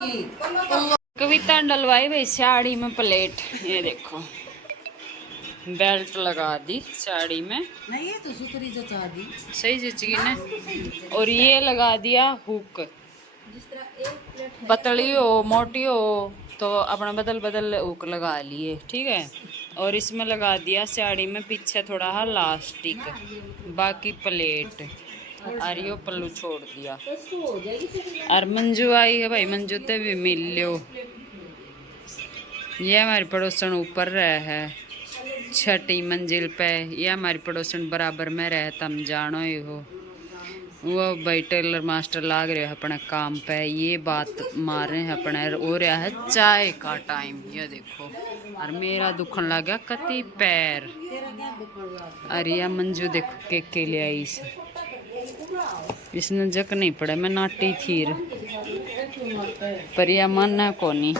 कविता डलवाई भाई साड़ी में प्लेट, ये देखो बेल्ट लगा दी साड़ी में। नहीं ये तो सुतरी जचा दी, सही जचगी ने। और ये लगा दिया हुक, जिस तरह एक प्लेट पतली हो मोटी हो तो अपना बदल बदल हुक लगा लिए, ठीक है। और इसमें लगा दिया साड़ी में पीछे थोड़ा हा लास्टिक, बाकी प्लेट और यो पल्लू छोड़ दिया। और मंजू आई है भाई, मंजू ते भी मिल लो। ये हमारी पड़ोसन ऊपर रह है 6ठी मंजिल पे, ये हमारी पड़ोसन बराबर में रह, तम जानो ही हो। वो भाई टेलर मास्टर लाग रहे हैं अपने काम पे, ये बात मार रहे हैं अपने। हो रहा है चाय का टाइम, ये देखो। और मेरा दुखन लग गया कति पैर। अरे या मंजू देखो के ले आई इसे, इसने जक नहीं पड़ा, मैं नाटी थीर पर यह मानना कोनी,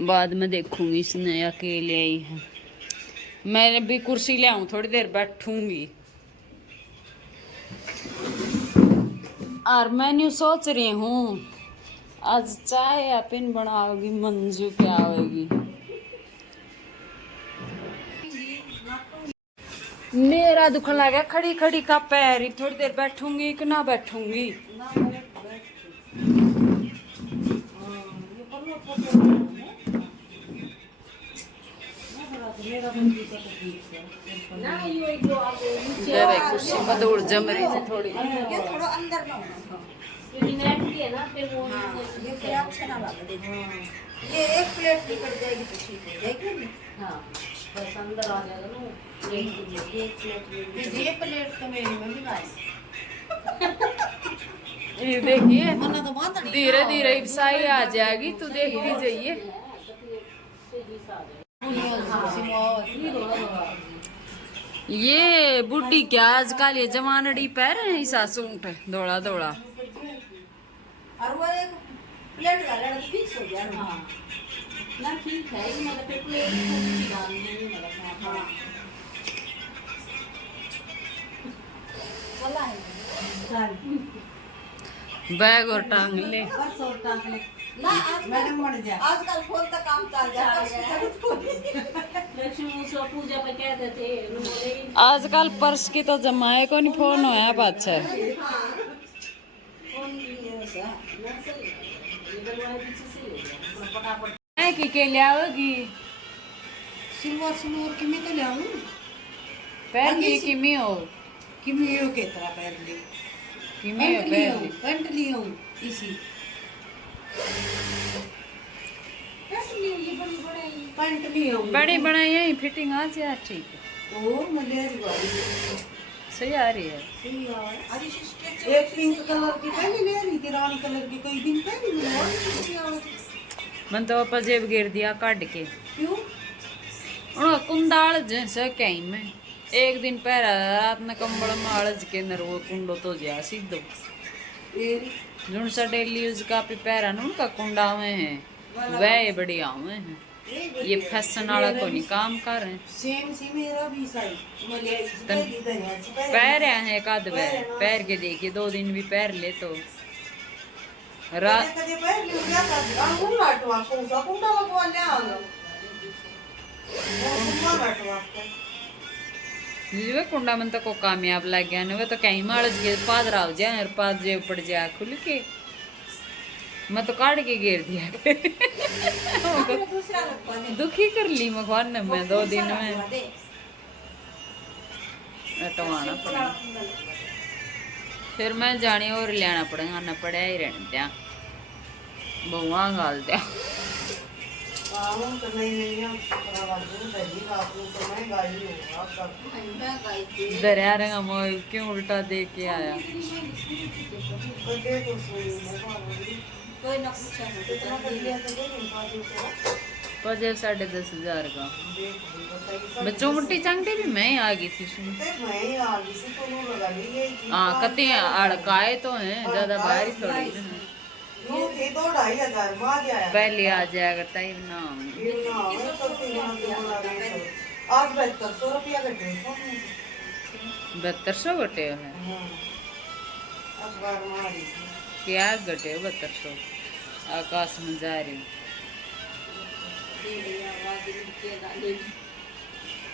बाद में देखूंगी। इसने अकेले आई है, मैं भी कुर्सी ले आऊं थोड़ी देर बैठूंगी। और मैं सोच रही हूँ आज चाय या पिन बनाओगी मंजू, क्या होगी। मेरा दुख लगा खड़ी खड़ी का पैर ही, थोड़ी देर बैठूंगी कि ना बैठूंगी। कुर्सी पर दौड़ जम रही थी थोड़ी, ये थोड़ा अंदर ना हो, है ना, फिर वो ये फिर अच्छा ना लगे। ये एक प्लेट निकल जाएगी तो ठीक है, देखिए। हाँ बस अंदर आ जाएगा ना एक प्लेट। ये प्लेट तो मेरी मम्मी का है। ये देखिए धीरे धीरे ईसाई आ जाएगी, तू देखती जाइए। ये बुढ़ी क्या आजकल ये जमानड़ी पैर है ईसा सूट दौड़ा दौड़ा। और वो एक प्लेट का लड़ा फिक्स हो गया। हाँ ना ठीक है, मतलब फिर प्लेट को भी डालने नहीं मतलब। हाँ वाला है बैग और टांग ले, बस और टांग ले ना। आज मैडम मर जा, आजकल फोन का काम चल जाता है। लक्ष्मी पूजा पे कह देते आजकल पर्स की तो जमाए को नहीं फोन होया पाछे। के ले आओगी सिल्वर सिल्वर किमी तो ले आऊं पैर की किमी हो, किमी हो के तरह पैर ले किमी हो पैर की। पैंट ली हूं इसी पैंट ली हूं बड़ी बनाई है फिटिंग आ जाए ठीक है। ओ मलेरी वाली सही आ रही है। सही है। एक पिंक कलर की पहले ले रही थी, रानी कलर की कई दिन पहले मन तो अपा जेब गिर दिया काट के। क्यों उन कुंडाल जैसे कहीं में एक दिन पहरा रात में कंबल में अड़ज के अंदर वो कुंडो तो जा सीधो जुन सा डेली यूज का पे पहरा न उनका कुंडा में है वह बढ़िया हुए हैं। ये फैशन वाला को नहीं काम कर रहे हैं। सेम सी मेरा भी साइज पैर हैं एक आध पैर के देखिए 2 दिन भी पैर ले तो रात कुंडा मन तो को कामयाब लग गया ना, वे तो कहीं माड़ज के पाद राव जाए और पाद जे पड़ जाए खुल के, मैं तो काट के घेर दिया। दुखी कर ली मखवान ने मैं 2 दिन में हटवाना पड़ा, फिर मैं जानी और लेना पड़ेगा ना पड़ा ही रहने दिया बहुआ गाल दिया। दरिया रंगा मोह क्यों उल्टा दे के आया। बजट 10,500 का बच्चों मुट्ठी चंगटी भी मैं आ गई थी हाँ कते अड़काए तो हैं ज्यादा बाहर ही थोड़ी पहले आ जाएगा टाइम ना। आज 7200 रुपया घटे 7200 घटे है क्या घटे 7200। आकाश में जा रही हूँ।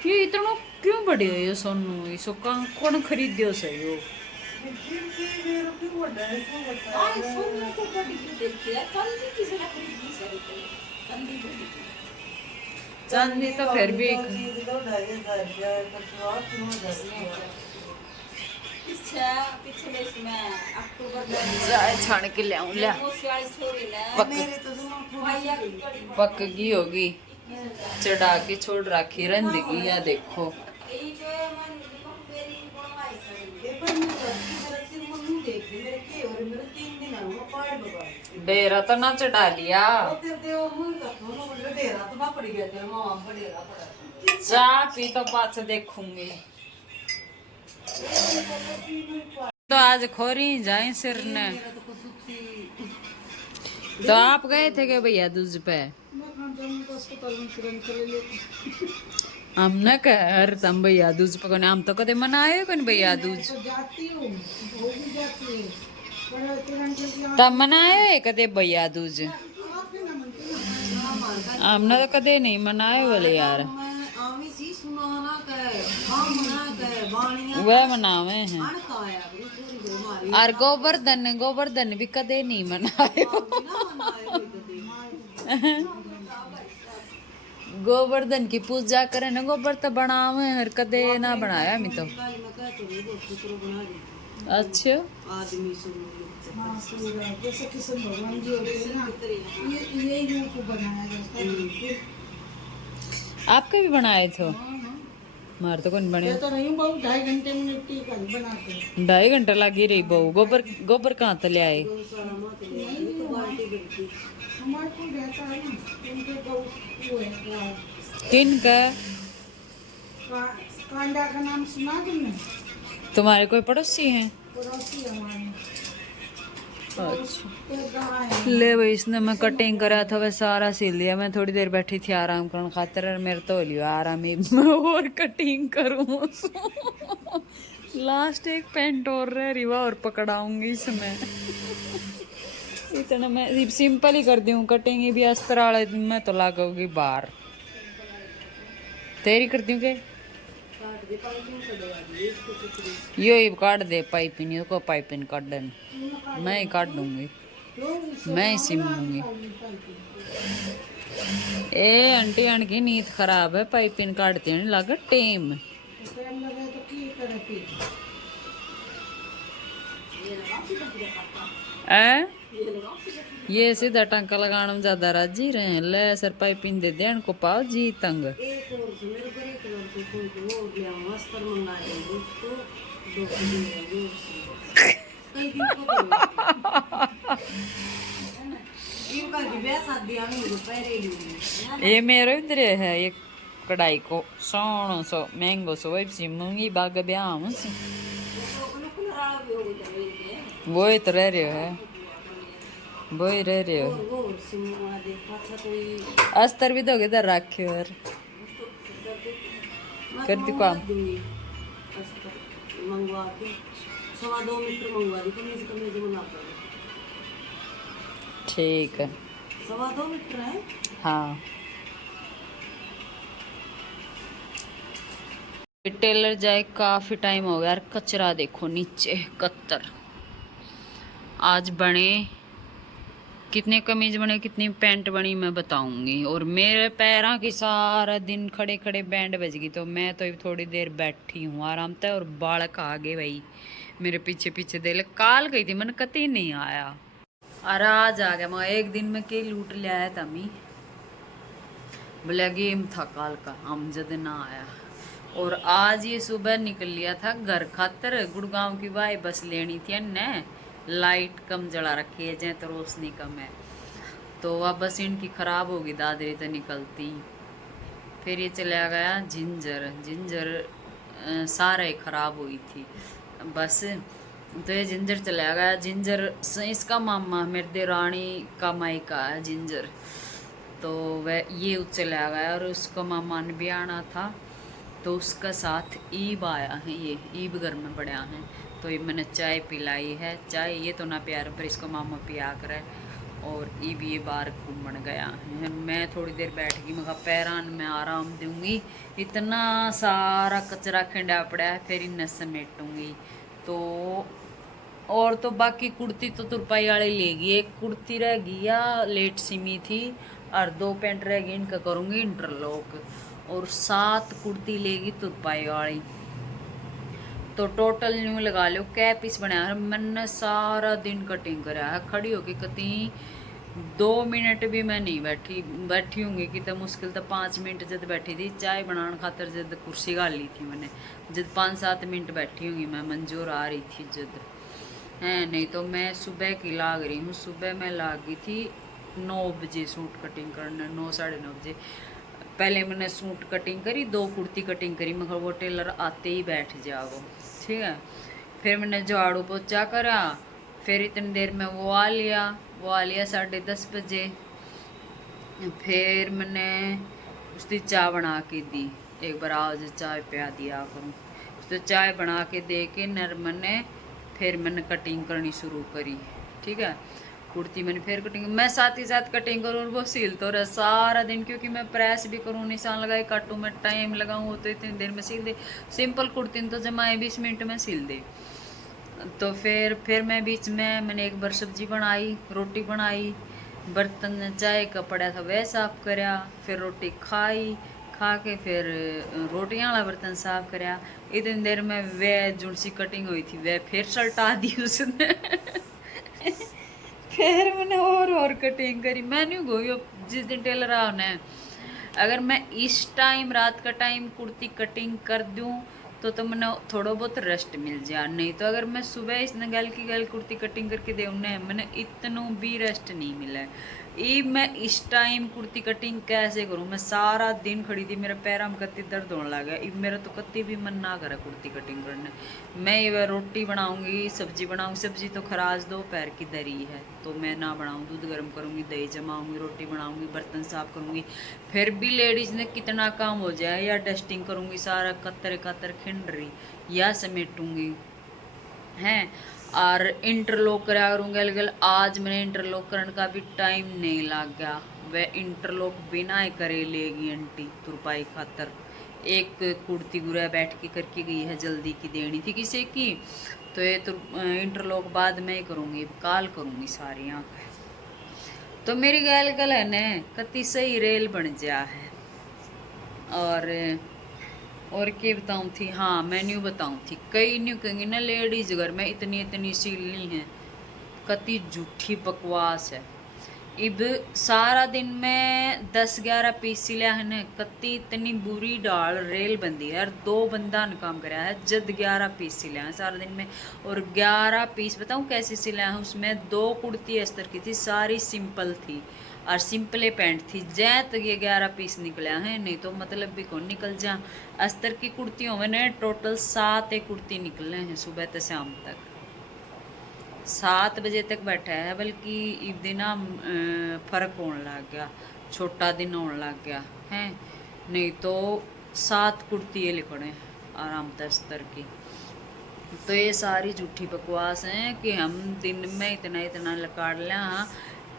ये इतना क्यों बढ़े है ये सोनू? इसको कौन खरीदियो से यो? चांदी तो फिर भी पिछले इसमें अक्टूबर चाय छान के ले आऊं ले। पक गई होगी, चढ़ा के छोड़ रखी रंदगी। या देखो डेरा तो ना चढ़ा लिया। चाय पी तो पास देखूंगी। तो आज खोरी जाए सिर ने। तो आप गए थे क्या भैया दूज पे? हम न कर तम भैया दूज पे कोने हम तो कदे मनाए कोने भैया दूज। तब मनाए कदे भैया दूज? हमने तो कदे नहीं मनाए बोले यार। वह मनावे हैं। और गोवर्धन भी कदे नहीं मनाए। गोवर्धन की पूजा करे ना, गोबर तो बनावे हर कदे ना बनाया मैं तो। अच्छा आपके भी बनाए थे? मार तो कौन बने तो नहीं बहु 2.5 घंटे में मिट्टी का बनाते। 2.5 घंटा लगी रही बहु। गोबर कहाँ तो ले आए? किन का? कांडा का नाम सुना तुमने? तुम्हारे कोई पड़ोसी हैं? पड़ोसी हमारे। अच्छा ले भाई, इसने मैं कटिंग करा था वह सारा सिल लिया। मैं थोड़ी देर बैठी थी आराम करने खातिर, मेरे तो लियो आराम ही मैं और कटिंग करूँ। लास्ट एक पेंट और रह रिवा और पकड़ाऊंगी इसमें। इतना मैं सिंपल ही कर दी हूँ कटिंग ही भी। अस्तर वाले में तो लागोगी बाहर। तेरी करती हूँ के यो ही काट दे पाइपिंग को। पाइपिंग काट दे, मैं ही काट दूंगी, मैं ही सिमूंगी। ए आंटी आंटी की नींद खराब है, पाइपिंग काटती नहीं लगा टेम। ये सीधा टंका लगाने में ज्यादा राजी रहे हैं। ले सर पाइपिंग दे दे इनको पाओ जी तंग। ये मेरे इधर है एक कढ़ाई को सोनो सो मैंगो सो वही सिमूंगी बाग ब्याह वो ही तो रह रहे है, वो ही रह रहे हो। अस्तर भी दोगे इधर रखे और कर दी काम। मंगवा के 2.25 मीटर मंगवा दी कमीज कमीज बना कर। ठीक है 2.25 मीटर है। हाँ टेलर जाए काफी टाइम हो गया यार। कचरा देखो नीचे कत्तर। आज बने कितने कमीज बने कितनी पैंट बनी मैं बताऊंगी। और मेरे पैरों की सारा दिन खड़े खड़े बैंड बज गई। तो मैं तो थोड़ी देर बैठी हूँ आराम से। और बालक आ गए भाई मेरे पीछे पीछे दे। काल गई थी मन कती नहीं आया। अरे आज आ गया मैं एक दिन में के लूट ले आया था मी। बोले गेम था काल का अमजद ना आया। और आज ये सुबह निकल लिया था घर खातर। गुड़गांव की वाई बस लेनी थी न। लाइट कम जला रखी है जै तो रोशनी कम है। तो वह बस इनकी खराब होगी दादरी तो निकलती। फिर ये चला गया जिंजर सारे खराब हुई थी बस। तो ये जिंजर चला गया। जिंजर इसका मामा मेरे देरानी का मायका है जिंजर। तो वह ये चला गया और उसको मामा ने भी आना था। तो उसका साथ ईब आया है। ये ईब घर में पड़ा है। तो ये मैंने चाय पिलाई है। चाय ये तो ना प्यार पर इसको मामा पिया करे। और ये भी ये बार घूमन गया है। मैं थोड़ी देर बैठ गई, मैं पैरान में आराम दूंगी, इतना सारा कचरा खिंडा पड़ा है, फिर इन्हें समेटूंगी। तो और तो बाकी कुर्ती तो तुरपाई वाली लेगी, एक कुर्ती रह गई या लेट सिमी थी, और 2 पैंट रह गई, इनका करूँगी इंटरलॉक, और 7 कुर्ती लेगी तुरपाई वाली। तो टोटल न्यू लगा लो कै पीस बनाया। मैंने सारा दिन कटिंग करा है, खड़ी होके कती 2 मिनट भी मैं नहीं बैठी होंगी कि तो मुश्किल तो 5 मिनट जब बैठी थी चाय बनाने खातर, जब कुर्सी गाली थी मैंने, जब 5-7 मिनट बैठी होंगी मैं, मंजूर आ रही थी जब है। नहीं तो मैं सुबह की लाग रही हूँ, सुबह मैं लाग गई थी 9 बजे सूट कटिंग करने, 9 साढ़े 9 बजे। पहले मैंने सूट कटिंग करी, 2 कुर्ती कटिंग करी, मगर वो टेलर आते ही बैठ जाओ, ठीक है। फिर मैंने झाड़ू पोछा करा, फिर इतनी देर में वो आ लिया 10:30 बजे। फिर मैंने उसकी चाय बना के दी, एक बार आज चाय पिया दिया करूँ, उसको चाय बना के दे के नर मैंने फिर मैंने कटिंग करनी शुरू करी, ठीक है। कुर्ती मैंने फिर कटिंग, मैं साथ ही साथ कटिंग करूँ और वो सिल तो रहा सारा दिन, क्योंकि मैं प्रेस भी करूँ, निशान लगाए काटूँ, मैं टाइम लगाऊँ तो इतनी देर में सिल दे। सिंपल कुर्ती तो जमाए 20 मिनट में सिल दे। तो फिर मैं बीच में मैंने एक बार सब्जी बनाई, रोटी बनाई, बर्तन चाय का पड़ा था वह साफ करया, फिर रोटी खाई, खा के फिर रोटियां वाला बर्तन साफ करया। इतनी देर में वह जुड़सी कटिंग हुई थी वह फिर सल्टा दी उसने फिर मैंने और कटिंग करी। मैं नहीं गई जिस दिन टेलर आओ ने, अगर मैं इस टाइम रात का टाइम कुर्ती कटिंग कर दूं तो मैंने थोड़ा बहुत रेस्ट मिल जाए, नहीं तो अगर मैं सुबह इसने गल की गल कुर्ती कटिंग करके दे उन्हें मैंने इतनों भी रेस्ट नहीं मिला है। ये मैं इस टाइम कुर्ती कटिंग कैसे करूं, मैं सारा दिन खड़ी थी, मेरे पैर में कत्ती दर्द होने लगा है, मेरा तो कत्ती भी मन ना करे कुर्ती कटिंग करने। मैं ये रोटी बनाऊंगी, सब्जी बनाऊंगी, सब्जी तो खराज दोपहर की दरी है तो मैं ना बनाऊँ, दूध गर्म करूंगी, दही जमाऊंगी, रोटी बनाऊंगी, बर्तन साफ करूंगी, फिर भी लेडीज ने कितना काम हो जाए, या डस्टिंग करूंगी, सारा कतर खिंडरी या समेटूंगी हैं, और इंटरलॉक करा करूँगी अलग। आज मैंने इंटरलॉक करने का भी टाइम नहीं लग गया, वह इंटरलॉक बिना ही करे लेगी आंटी तुरपाई खातर। एक कुर्ती गुरा बैठ के करके गई है, जल्दी की देनी थी किसी की, तो ये तो इंटरलॉक बाद में ही करूँगी, काल करूँगी सारी आँख। तो मेरी गल है ने कति सही रेल बन जा है। और क्या बताऊँ थी, हाँ मैं न्यू बताऊँ थी, कई न्यू कहेंगे ना लेडीज घर में इतनी सीलनी है, कति झूठी बकवास है। इब सारा दिन में 10-11 पीस सिला है न, कति इतनी बुरी डाल रेल बंदी है, और 2 बंदा ने काम कराया है, जद 11 पीस सिला है सारा दिन में। और 11 पीस बताऊँ कैसे सिला है, उसमें 2 कुर्ती अस्तर की थी, सारी सिंपल थी, और सिंपले पैंट थी, जै तक ये 11 पीस निकला है, नहीं तो मतलब भी कौन निकल जा। अस्तर की कुर्तियों में न टोटल 7 कुर्ती निकले हैं सुबह से शाम तक, 7 बजे तक बैठा है, बल्कि इस दिन फर्क होने लग गया, छोटा दिन होने लग गया है, नहीं तो 7 कुर्ती ये लिखने आराम अस्तर की। तो ये सारी झूठी बकवास है कि हम दिन में इतना लकाड़ लिया। हाँ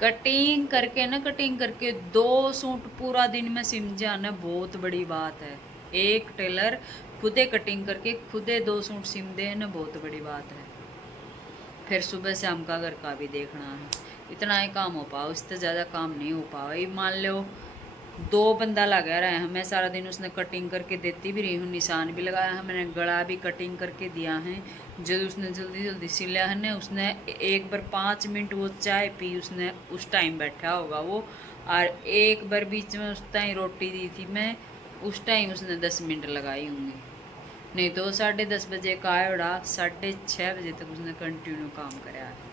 कटिंग करके ना, कटिंग करके 2 सूट पूरा दिन में सिम जाना बहुत बड़ी बात है। एक टेलर खुदे कटिंग करके खुदे 2 सूट सिम दे ना, बहुत बड़ी बात है। फिर सुबह से हमका घर का भी देखना है, इतना ही काम हो पाओ, इससे ज़्यादा काम नहीं हो पाओ। ये मान लो 2 बंदा लगा रहा है, मैं सारा दिन उसने कटिंग करके देती भी रही हूँ, निशान भी लगाया है, मैंने गला भी कटिंग करके दिया है, जब उसने जल्दी सिला है ना, उसने एक बार 5 मिनट वो चाय पी, उसने उस टाइम बैठा होगा वो, और एक बार बीच में उस टाइम रोटी दी थी मैं, उस टाइम उसने 10 मिनट लगाई होंगी, नहीं तो 10:30 बजे का आयोड़ा 6:30 बजे तक उसने कंटिन्यू काम कराया है।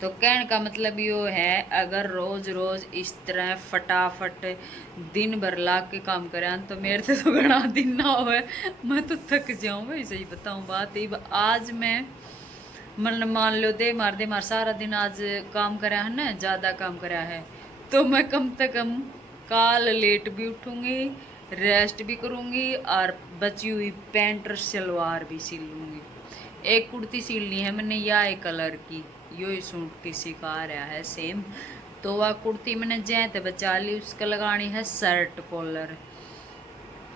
तो कहने का मतलब यो है, अगर रोज रोज इस तरह फटाफट दिन भर ला के काम करें तो मेरे से तो घना दिन ना हो, मैं तो थक जाऊँ भाई, सही बताऊँ बात। आज मैं मन मान लो दे मार सारा दिन आज काम करा है ना, ज़्यादा काम करा है, तो मैं कम से कम काल लेट भी उठूँगी, रेस्ट भी करूँगी, और बची हुई पैंट और सलवार भी सिल लूँगी। एक कुर्ती सिलनी है मैंने या एक कलर की, यो ही सूट किसी का आ रहा है सेम। तो वह कुर्ती मैंने जैत बचा ली, उसका लगानी है शर्ट कॉलर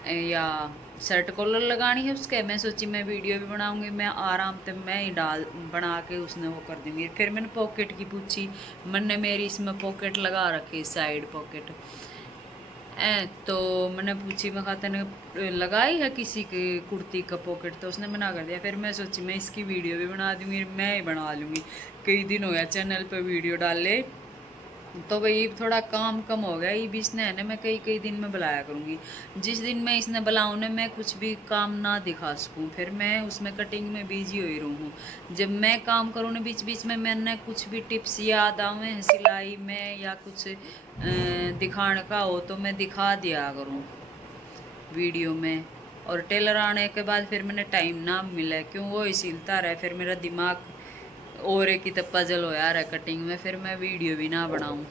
या शर्ट कॉलर लगानी है उसके। मैं सोची मैं वीडियो भी बनाऊंगी, मैं आराम से मैं ही डाल बना के उसने वो कर दूंगी। फिर मैंने पॉकेट की पूछी, मैंने मेरी इसमें पॉकेट लगा रखी साइड पॉकेट तो मैंने पूछी, मैं कहा तने लगाई है किसी की कुर्ती का पॉकेट, तो उसने मना कर दिया। फिर मैं सोची मैं इसकी वीडियो भी बना दूंगी, मैं ही बना लूँगी। कई दिन हो गया चैनल पे वीडियो डाले, तो भाई थोड़ा काम कम हो गया। ये भी इसने है ना, मैं कई कई दिन में बुलाया करूँगी। जिस दिन मैं इसने बुलाऊँ ना, मैं कुछ भी काम ना दिखा सकूँ, फिर मैं उसमें कटिंग में बिजी हो ही रहूँ। जब मैं काम करूँ ना, बीच बीच में मैंने कुछ भी टिप्स याद आवे सिलाई में या कुछ दिखाने का हो तो मैं दिखा दिया करूँ वीडियो में। और टेलर आने के बाद फिर मैंने टाइम ना मिला, क्यों वो ही सिलता रहे, फिर मेरा दिमाग और एक ही तप्पा जल हो यार है कटिंग में, फिर मैं वीडियो भी ना बनाऊँ।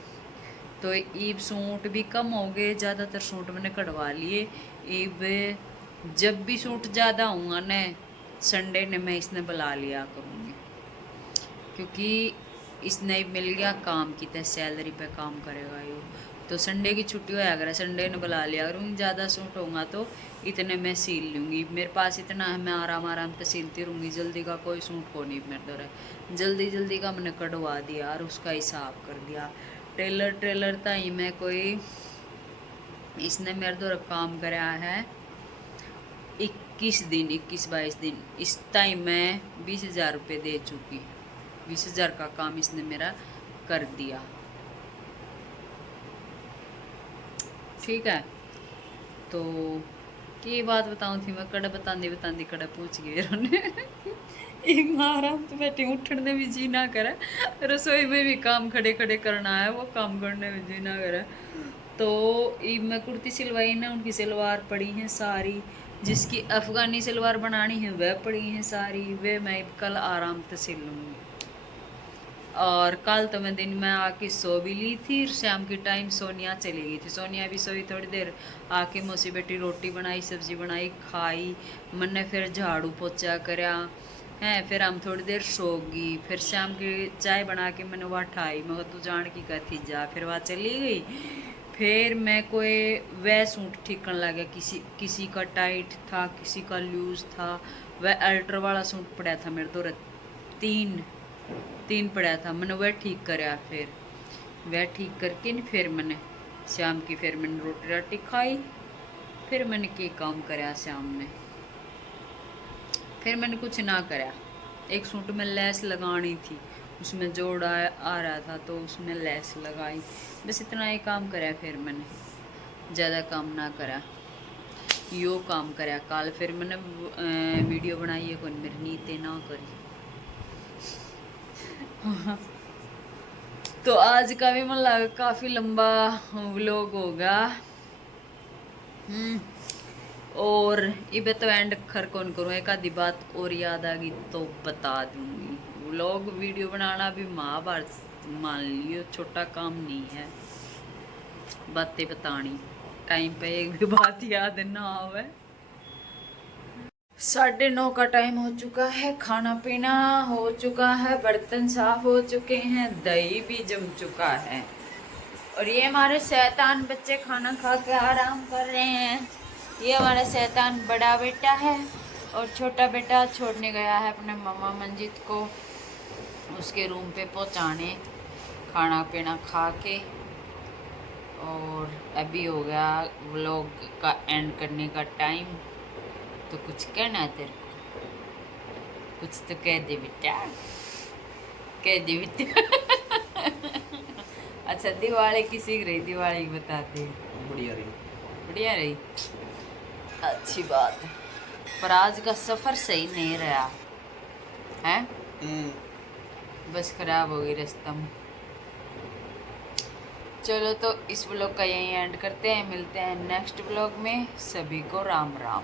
तो ईब सूट भी कम हो गए, ज़्यादातर सूट मैंने कटवा लिए। ईब जब भी सूट ज़्यादा होगा न, संडे ने मैं इसने बुला लिया करूँगी, क्योंकि इसने मिल गया काम की तो सैलरी पे काम करेगा ये, तो संडे की छुट्टी होया करे, संडे ने बुला लिया करूँगी। ज़्यादा सूट होगा तो इतने मैं सील लूँगी, मेरे पास इतना है, मैं आराम आराम से सीलती रहूँगी। जल्दी का कोई सूट को नहीं मेरे दौर, जल्दी जल्दी का मैंने कटवा दिया और उसका हिसाब कर दिया। टेलर ताई मैं कोई इसने मेरे द्वारा काम कराया है 21-22 दिन, इस टाइम मैं 20,000 रुपये दे चुकी। 20,000 का काम इसने मेरा कर दिया, ठीक है। तो की बात बताऊँ थी मैं, कड़े बतांदी कड़े पूछ गए एक आराम तो बैठी, उठने भी जी ना करे, रसोई में भी काम खड़े खड़े करना है, वो काम करने में जी ना करे। तो मैं कुर्ती सिलवाई ना, उनकी सलवार पड़ी हैं सारी, जिसकी अफगानी सलवार बनानी है वह पड़ी हैं सारी, वे मैं कल आराम से सिल लूँगी। और कल तो मैं दिन में आके सो भी ली थी, शाम के टाइम सोनिया चली गई थी, सोनिया भी सोई थोड़ी देर, आके मौसी बेटी रोटी बनाई सब्जी बनाई खाई, मैंने फिर झाड़ू पोछा करा है, फिर हम थोड़ी देर सोगी, फिर शाम की चाय बना के मैंने वह ठाई, मैं तू जान की कहती जा, फिर वह चली गई। फिर मैं कोई वह सूट ठीक करने लगा, किसी का टाइट था, किसी का लूज था, वह अल्टर वाला सूट पड़ा था मेरे तो तीन पड़ा था, मैंने वह ठीक कराया। फिर वह ठीक करके नहीं, फिर मैंने शाम की फिर मैंने रोटी राटी खाई, फिर मैंने क्या काम कराया शाम में, फिर मैंने कुछ ना कराया। एक सूट में लेस लगानी थी, उसमें जोड़ आ रहा था तो उसमें लेस लगाई, बस इतना ही काम कराया। फिर मैंने ज़्यादा काम ना करा, यो काम कराया कल। फिर मैंने वीडियो बनाई है, कौन मेरी नीते ना करी तो आज का भी मन लगा काफ़ी लंबा व्लॉग होगा। और ये तो एंड खर कौन करूँ, एक आधी बात और याद आ गई तो बता दूंगी। व्लॉग वीडियो बनाना भी महाभारत मान लियो, छोटा काम नहीं है, बातें बतानी टाइम पे एक भी बात याद ना आवे। 9:30 का टाइम हो चुका है, खाना पीना हो चुका है, बर्तन साफ हो चुके हैं, दही भी जम चुका है, और ये हमारे शैतान बच्चे खाना खा के आराम कर रहे हैं। ये हमारा शैतान बड़ा बेटा है, और छोटा बेटा छोड़ने गया है अपने मामा मंजित को उसके रूम पे पहुंचाने, खाना पीना खा के। और अभी हो गया व्लॉग का एंड करने का टाइम, तो कुछ कहना है तेरे को, कुछ तो कह दे बेटा, कह दे बेटा अच्छा दिवाली किसी की रही, दिवाली की बताते। बढ़िया रही, बढ़िया रही, अच्छी बात है, पर आज का सफ़र सही नहीं रहा है, बस खराब हो गई रास्ता में। चलो तो इस ब्लॉग का यहीं एंड करते हैं, मिलते हैं नेक्स्ट ब्लॉग में, सभी को राम राम।